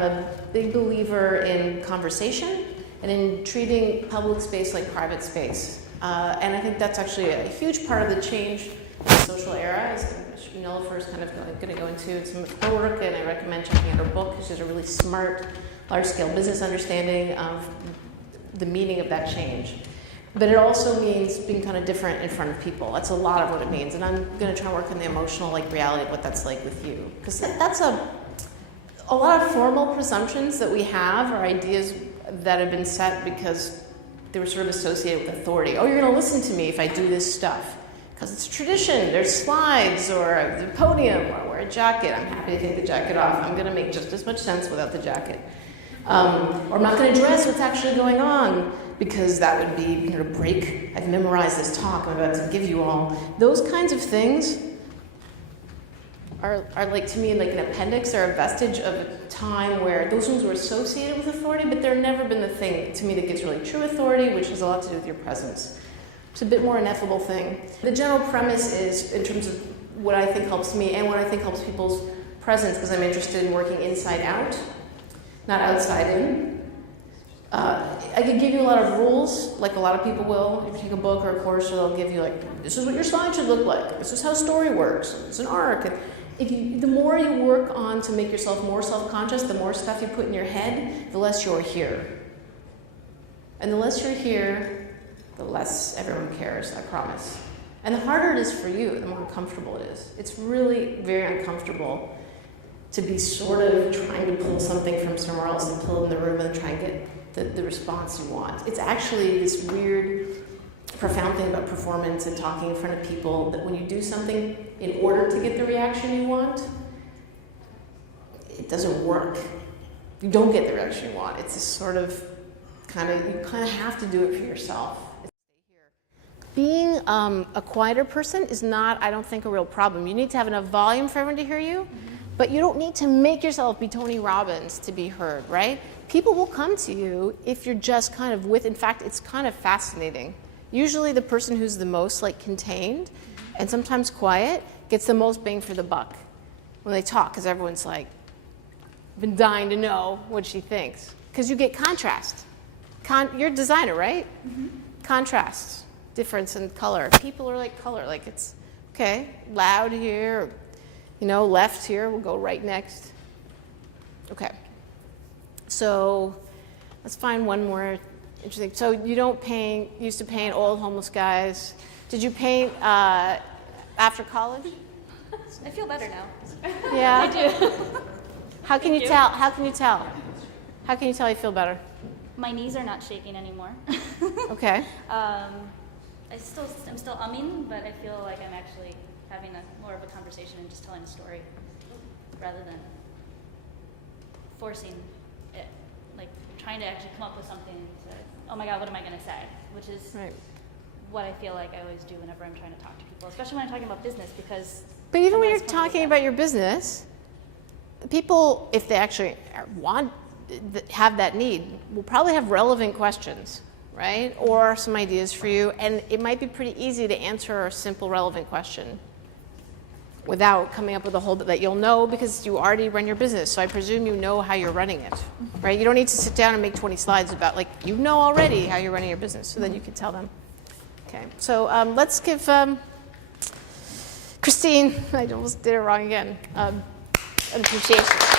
a big believer in conversation and in treating public space like private space. And I think that's actually a huge part of the change in the social era, as Nilofer is kind of going to go into some of her work, and I recommend checking out her book, because she has a really smart, large-scale business understanding of the meaning of that change. But it also means being kind of different in front of people. That's a lot of what it means. And I'm going to try to work on the emotional reality of what that's like with you. Because that's a lot of formal presumptions that we have, or ideas that have been set because they were sort of associated with authority. Oh, you're going to listen to me if I do this stuff. Because it's tradition. There's slides, or the podium, or wear a jacket. I'm happy to take the jacket off. I'm going to make just as much sense without the jacket. Or I'm not going to address what's actually going on, because that would be a break. I've memorized this talk I'm about to give you all. Those kinds of things are like, to me, like an appendix or a vestige of a time where those things were associated with authority, but they've never been the thing, to me, that gives really true authority, which has a lot to do with your presence. It's a bit more ineffable thing. The general premise is, in terms of what I think helps me and what I think helps people's presence, because I'm interested in working inside out, not outside in. I could give you a lot of rules, like a lot of people will. If you take a book or a course, they'll give you, like, this is what your slide should look like. This is how story works. It's an arc. And the more you work on to make yourself more self-conscious, the more stuff you put in your head, the less you're here. And the less you're here, the less everyone cares, I promise. And the harder it is for you, the more uncomfortable it is. It's really very uncomfortable to be sort of trying to pull something from somewhere else and pull it in the room and try and get the response you want. It's actually this weird, profound thing about performance and talking in front of people, that when you do something in order to get the reaction you want, it doesn't work. You don't get the reaction you want. It's this sort of you kind of have to do it for yourself. Being a quieter person is not, I don't think, a real problem. You need to have enough volume for everyone to hear you, but you don't need to make yourself be Tony Robbins to be heard, right? People will come to you if you're just kind of in fact, it's kind of fascinating. Usually the person who's the most contained and sometimes quiet gets the most bang for the buck when they talk, because everyone's been dying to know what she thinks. Because you get contrast. You're a designer, right? Mm-hmm. Contrasts, difference in color. People are like color, it's, okay, loud here, left here, we'll go right next. Okay. So let's find one more interesting. So you used to paint old homeless guys. Did you paint after college? I feel better now. Yeah? I do. How can you tell? How can you tell? How can you tell you feel better? My knees are not shaking anymore. Okay. I'm still umming, but I feel like I'm actually having more of a conversation and just telling a story rather than forcing it. Trying to actually come up with something to, oh my God, what am I going to say? Which is what I feel like I always do whenever I'm trying to talk to people, especially when I'm talking about business, because... But even when you're talking about your business, people, if they actually have that need, will probably have relevant questions, right? Or some ideas for you, and it might be pretty easy to answer a simple, relevant question without coming up with a whole bit that you'll know, because you already run your business. So I presume you know how you're running it, right? You don't need to sit down and make 20 slides about, you know already how you're running your business, so then you can tell them. Okay, so let's give Christine, I almost did it wrong again, an appreciation.